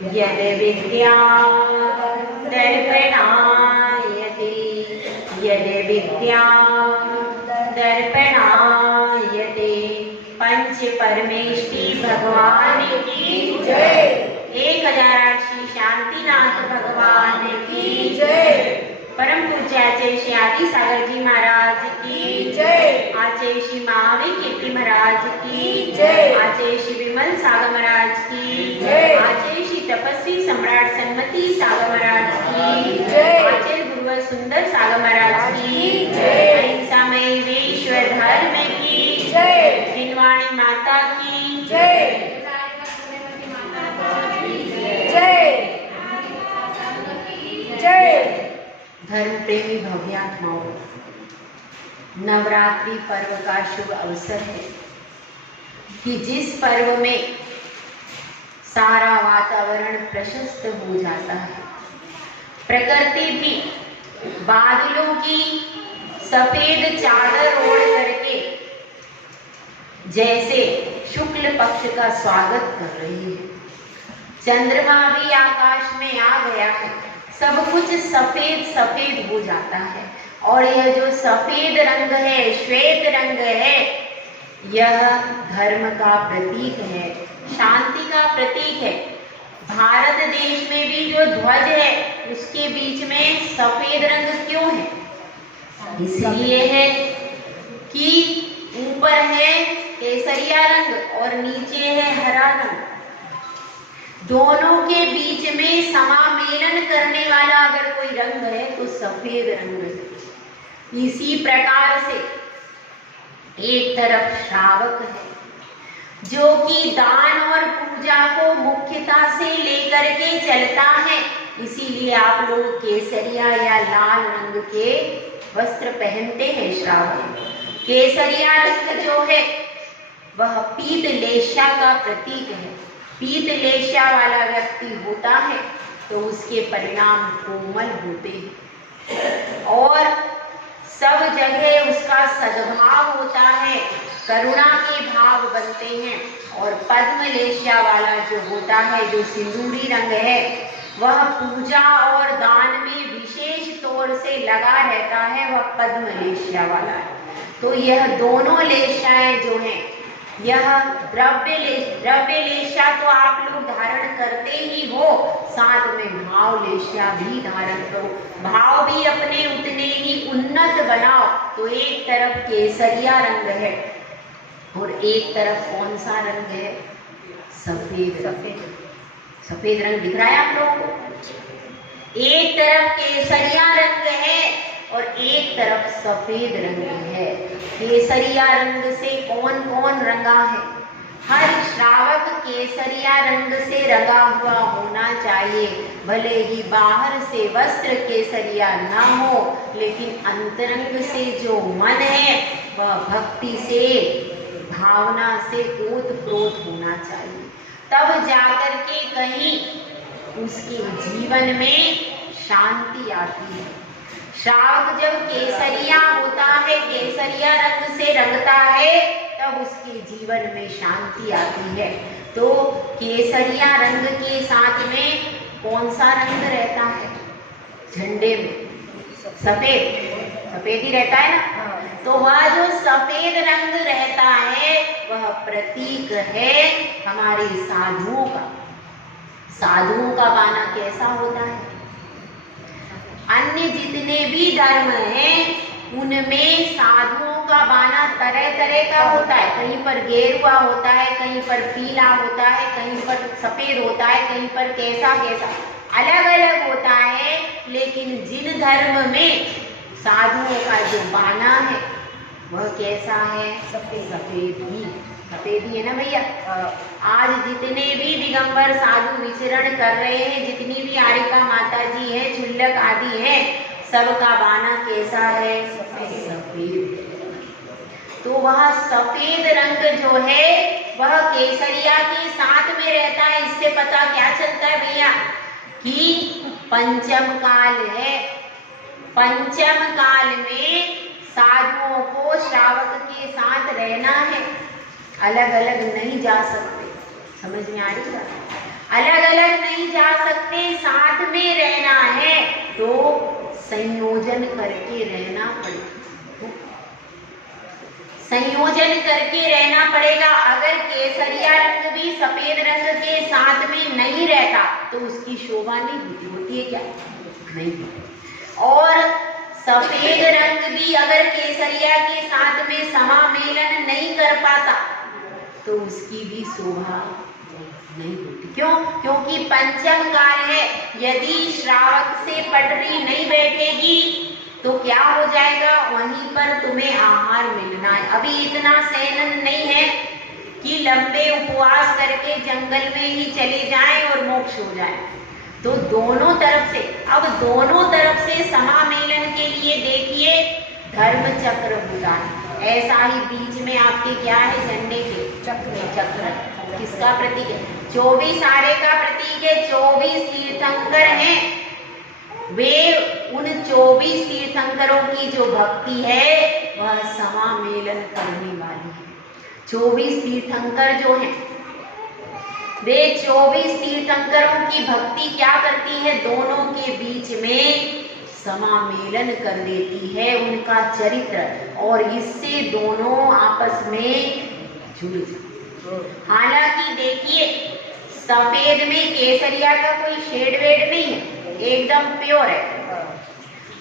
यद् विद्या दर्पणायते, यद् विद्या दर्पणायते। पंच परमेष्टि भगवान की जय। 1008 श्री शांतिनाथ भगवान की जय। परम पूज्याचे श्री आदि सागर जी महाराज की जय। आचे श्री महावीर कीर्ति महाराज की जय। आचे श्री विमल सागर महाराज की जय। आचे श्री तपस्वी सम्राट सन्मति सागर महाराज की जय। आचे गुरुवर सुंदर सागर महाराज की जय। अहिंसामय विश्व धर्म की जय। जिनवाणी माता की जय। जय। धर्म प्रेमी भव्यात्माओं, नवरात्रि पर्व का शुभ अवसर है कि जिस पर्व में सारा वातावरण प्रशस्त हो जाता है, प्रकृति भी बादलों की सफेद चादर ओढ़ करके जैसे शुक्ल पक्ष का स्वागत कर रही है। चंद्रमा भी आकाश में आ गया है, सब कुछ सफेद सफेद हो जाता है। और यह जो सफेद रंग है, श्वेत रंग है, यह धर्म का प्रतीक है, शांति का प्रतीक है। भारत देश में भी जो ध्वज है उसके बीच में सफेद रंग क्यों है? इसलिए है कि ऊपर है केसरिया रंग और नीचे है हरा रंग। दोनों के बीच में समामेलन करने वाला अगर कोई रंग है तो सफेद रंग है। इसी प्रकार से एक तरफ श्रावक है जो कि दान और पूजा को मुख्यता से लेकर के चलता है, इसीलिए आप लोग केसरिया या लाल रंग के वस्त्र पहनते हैं। श्रावक केसरिया रंग जो है वह पीत लेशा का प्रतीक है। पीत लेशा वाला व्यक्ति होता है तो उसके परिणाम कोमल होते हैं और सब जगह उसका सद्भाव होता है, करुणा के भाव बनते हैं। और पद्म लेशा वाला जो होता है, जो सिंदूरी रंग है, वह पूजा और दान में विशेष तौर से लगा रहता है, वह पद्म लेशा वाला है। तो यह दोनों लेशाएं जो हैं, यह द्रव्य लेशा तो आप लोग धारण करते ही हो, साथ में भाव लेशा भी धारण करो। भाव भी अपने उतने ही उन्नत बनाओ। तो एक तरफ केसरिया रंग है और एक तरफ कौन सा रंग है? सफेद। सफेद रंग दिख रहा है आप लोगों को? एक तरफ केसरिया रंग है और एक तरफ सफेद रंग है। केसरिया रंग से कौन कौन रंगा है? हर श्रावक केसरिया रंग से रंगा हुआ होना चाहिए। भले ही बाहर से वस्त्र केसरिया न हो, लेकिन अंतरंग से जो मन है वह भक्ति से, भावना से ओतप्रोत होना चाहिए। तब जाकर के कहीं उसके जीवन में शांति आती है। श्रावक जब केसरिया होता है, केसरिया रंग से रंगता है, तब उसके जीवन में शांति आती है। तो केसरिया रंग के साथ में कौन सा रंग रहता है? झंडे में सफेद ही रहता है ना। तो वह जो सफेद रंग रहता है वह प्रतीक है हमारे साधुओं का। साधुओं का बाना कैसा होता है? अन्य जितने भी धर्म हैं उनमें साधुओं का बाना तरह तरह का होता है। कहीं पर गेरुआ होता है, कहीं पर पीला होता है, कहीं पर सफेद होता है, कहीं पर कैसा अलग अलग होता है। लेकिन जिन धर्म में साधुओं का जो बाना है वह कैसा है? सफेद ही है ना भैया। आज जितने भी दिगंबर साधु विचरण कर रहे हैं, जितनी भी आरिका माता जी है, चुल्लक आदि है, सबका बाना कैसा है? सफेद। तो वह सफेद रंग जो है वह केसरिया के साथ में रहता है। इससे पता क्या चलता है भैया कि पंचम काल है। पंचम काल में साधुओं को श्रावक के साथ रहना है, अलग अलग नहीं जा सकते। समझ में आ रही है? अलग अलग नहीं अपने साथ में रहना है तो संयोजन करके रहना पड़ेगा, संयोजन करके रहना पड़ेगा। अगर केसरिया रंग भी सफेद रंग के साथ में नहीं रहता तो उसकी शोभा नहीं होती, होती है क्या? नहीं। और सफेद रंग भी अगर केसरिया के साथ में समामेलन नहीं कर पाता तो उसकी भी शोभा नहीं होती। क्यों? क्योंकि पंचम काल है। यदि श्रावक से पटरी नहीं बैठेगी तो क्या हो जाएगा? वहीं पर तुम्हें आहार मिलना है। अभी इतना सहन नहीं है कि लंबे उपवास करके जंगल में ही चले जाएं और मोक्ष हो जाए। तो दोनों तरफ से, अब दोनों तरफ से समामेलन के लिए देखिए धर्म चक्र होता है। ऐसा ही बीच में आपके क्या है? झंडे के चक्र। चक्र किसका प्रतीक है? 24 आरे का प्रतीक है। 24 तीर्थंकर हैं, वे उन 24 तीर्थंकरों की जो भक्ति है वह समामेलन करने वाली है। 24 तीर्थंकर जो हैं वे 24 तीर्थंकरों की भक्ति क्या करती है? दोनों के बीच में समामेलन कर देती है उनका चरित्र, और इससे दोनों आपस में जुड़ जाते। हालांकि देखिए सफेद में केसरिया का कोई शेड वेड नहीं है, एकदम प्योर है,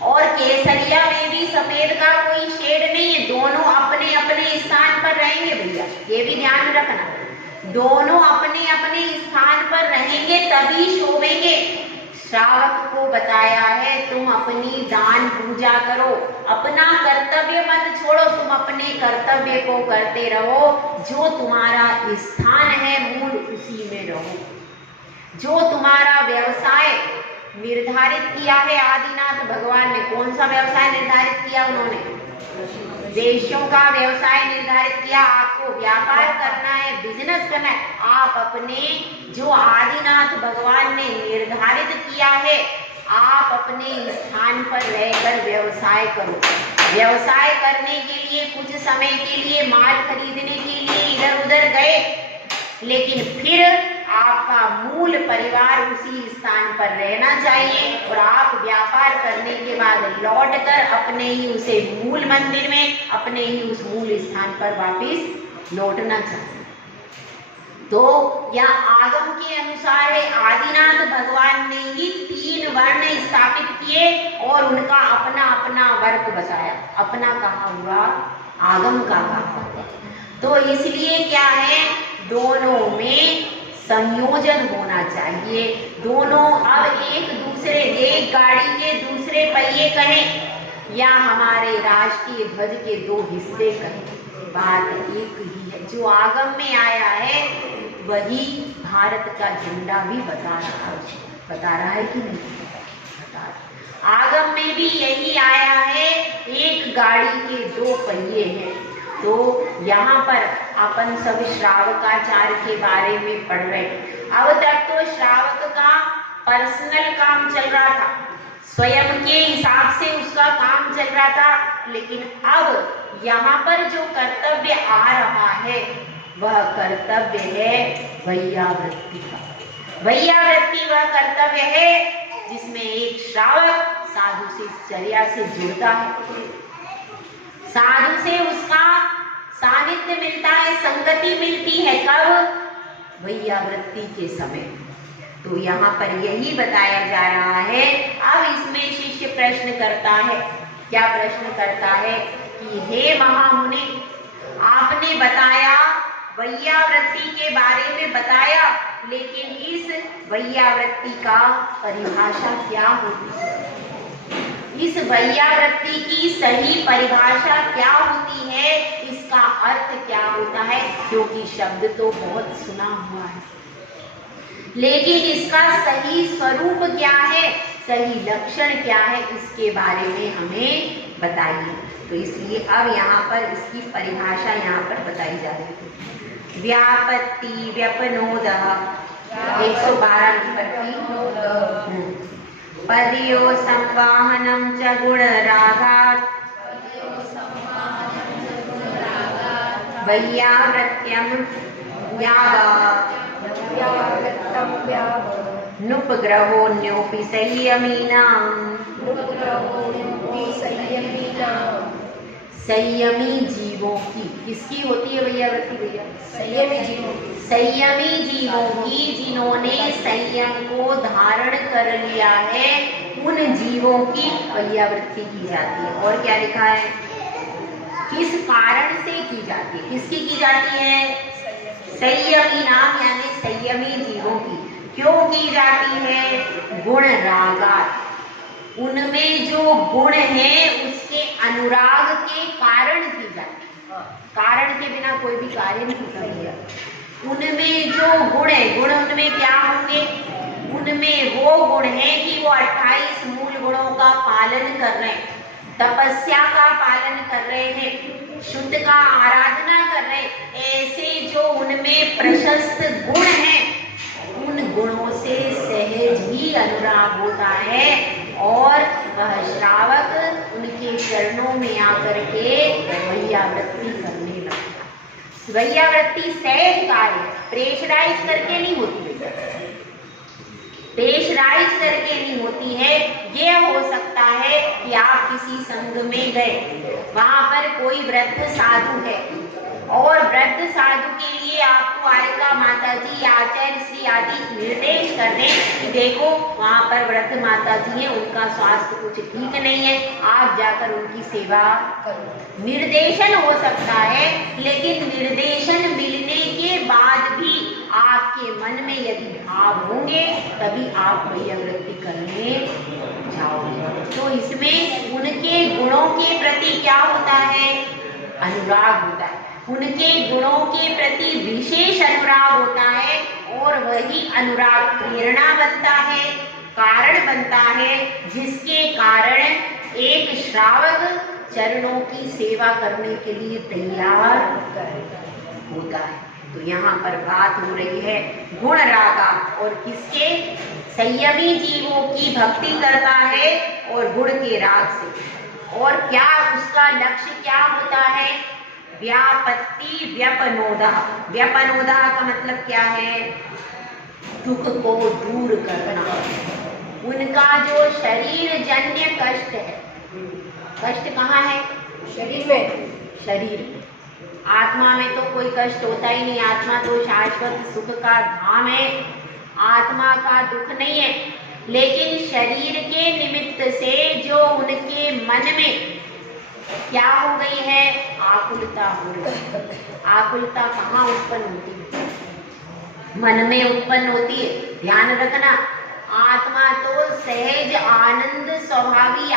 और केसरिया में भी सफेद का कोई शेड नहीं है। दोनों अपने अपने स्थान पर रहेंगे भैया, ये भी ध्यान रखना। दोनों अपने अपने स्थान पर रहेंगे तभी शोभेंगे। श्रावक को बताया है तुम अपनी दान पूजा करो, अपना कर्तव्य मत छोड़ो, तुम अपने कर्तव्य को करते रहो। जो तुम्हारा स्थान है मूल उसी में रहो। जो तुम्हारा व्यवसाय निर्धारित किया है आदिनाथ भगवान ने, कौन सा व्यवसाय निर्धारित किया उन्होंने? देशों का व्यवसाय निर्धारित किया। आपको व्यापार करना है, बिजनेस करना है, आप अपने जो आदिनाथ भगवान ने निर्धारित किया है आप अपने स्थान पर रहकर व्यवसाय करो। व्यवसाय करने के लिए कुछ समय के लिए माल खरीदने के लिए इधर उधर गए, लेकिन फिर आपका मूल परिवार उसी स्थान पर रहना चाहिए, और आप व्यापार करने के बाद लौटकर अपने ही उसे मूल मंदिर में, अपने ही उस मूल स्थान पर वापस लौटना चाहिए। तो यह आगम के अनुसार है, आदिनाथ भगवान ने ही 3 वर्ण स्थापित किए और उनका अपना अपना वर्ग बताया। अपना कहा हुआ, आगम का कहा। तो इसलिए क्या है, दोनों में संयोजन होना चाहिए। दोनों अब एक दूसरे, एक गाड़ी के दूसरे पहिए कहें या हमारे राष्ट्रीय ध्वज के 2 हिस्से कहें, बात एक ही है। जो आगम में आया है वही भारत का झंडा भी बता रहा है कि नहीं बता रहा। आगम में भी यही आया है, एक गाड़ी के 2 पहिए हैं। तो यहाँ पर अपन सब श्रावकाचार के बारे में पढ़ रहे। अब तक तो श्रावक का पर्सनल काम चल रहा था, स्वयं के हिसाब से उसका काम चल रहा था, लेकिन अब यहाँ पर जो कर्तव्य आ रहा है वह कर्तव्य है वैयावृत्ति का। वैयावृत्ति वह कर्तव्य है जिसमें एक श्रावक साधु से चर्या से जुड़ता है, साधु से उसका सानिध्य मिलता है, संगति मिलती है। कब? वैयावृत्ति के समय। तो यहाँ पर यही बताया जा रहा है। अब इसमें शिष्य प्रश्न करता है, क्या प्रश्न करता है कि हे महामुनि, आपने बताया वैयावृत्ति के बारे में बताया, लेकिन इस वैयावृत्ति का परिभाषा क्या होती है? इस वैयावृत्ति की सही परिभाषा क्या होती है? इसका अर्थ क्या होता है? क्योंकि शब्द तो बहुत सुना हुआ है, लेकिन इसका सही स्वरूप क्या है, सही लक्षण क्या है, इसके बारे में हमें बताइए। तो इसलिए अब यहाँ पर इसकी परिभाषा यहाँ पर बताई जा रही है। व्यापत्ति व्यपनोदः 112 नंबर। पदयो संवाहनं च गुणरागात् वैयावृत्यं व्यावृत्तं नुपग्रहोऽन्योऽपि संयमीनाम् संयमी जीवों की, किसकी होती है भैया वृत्ति भैया? संयमी जीवों की। संयमी जीवों की, जिन्होंने संयम को धारण कर लिया है, उन जीवों की भैया वृत्ति की जाती है। और क्या लिखा है? किस कारण से की जाती है? किसकी की जाती है? संयमी नाम यानी संयमी जीवों की। क्यों की जाती है? गुण रागात, उनमें जो गुण है उसके अनुराग के कारण की जाती है। कारण के बिना कोई भी कार्य नहीं होता। उनमें जो गुण है, गुण उनमें क्या होंगे? उनमें वो गुण है कि वो 28 मूल गुणों का पालन कर रहे हैं, तपस्या का पालन कर रहे हैं, शुद्ध का आराधना कर रहे हैं। ऐसे जो उनमें प्रशस्त गुण हैं, उन गुणों से सहज ही अनुराग होता है और वह श्रावक उनके चरणों में आकर के वैयावृत्ति करने लगता है। वैयावृत्ति सहज कार्य, प्रेशराइज करके नहीं होती है, प्रेशराइज करके नहीं होती है। यह हो सकता है कि आप किसी संघ में गए, वहां पर कोई वृद्ध साधु है और वृद्ध साधु के लिए आपको आर्यका माता जी, आचार्य श्री आदि निर्देश कर रहे हैं कि देखो वहां पर वृद्ध माता जी हैं, उनका स्वास्थ्य कुछ ठीक नहीं है, आप जाकर उनकी सेवा करो। निर्देशन हो सकता है, लेकिन निर्देशन मिलने के बाद भी आपके मन में यदि भाव होंगे तभी आप वैयावृत्ति करने जाओगे। तो इसमें उनके गुणों के प्रति क्या होता है? अनुराग होता है। उनके गुणों के प्रति विशेष अनुराग होता है और वही अनुराग प्रेरणा बनता है, कारण बनता है, जिसके कारण एक श्रावक चरणों की सेवा करने के लिए तैयार होता है। तो यहाँ पर बात हो रही है गुण रागा, और किसके? संयमी जीवों की भक्ति करता है और गुण के राग से। और क्या उसका लक्ष्य क्या होता है? व्यापत्ति व्यपनोदा। व्यपनोदा का मतलब क्या है? दुख को दूर करना। उनका जो शरीर जन्य कष्ट है, कष्ट कहाँ है? शरीर में। शरीर, आत्मा में तो कोई कष्ट होता ही नहीं। आत्मा तो शाश्वत सुख का धाम है, आत्मा का दुख नहीं है। लेकिन शरीर के निमित्त से जो उनके मन में क्या हो गई है? आकुलता हो रही है। आकुलता कहाँ उत्पन्न होती है? मन में उत्पन्न होती है। ध्यान रखना, आत्मा तो सहज आनंद स्वभावी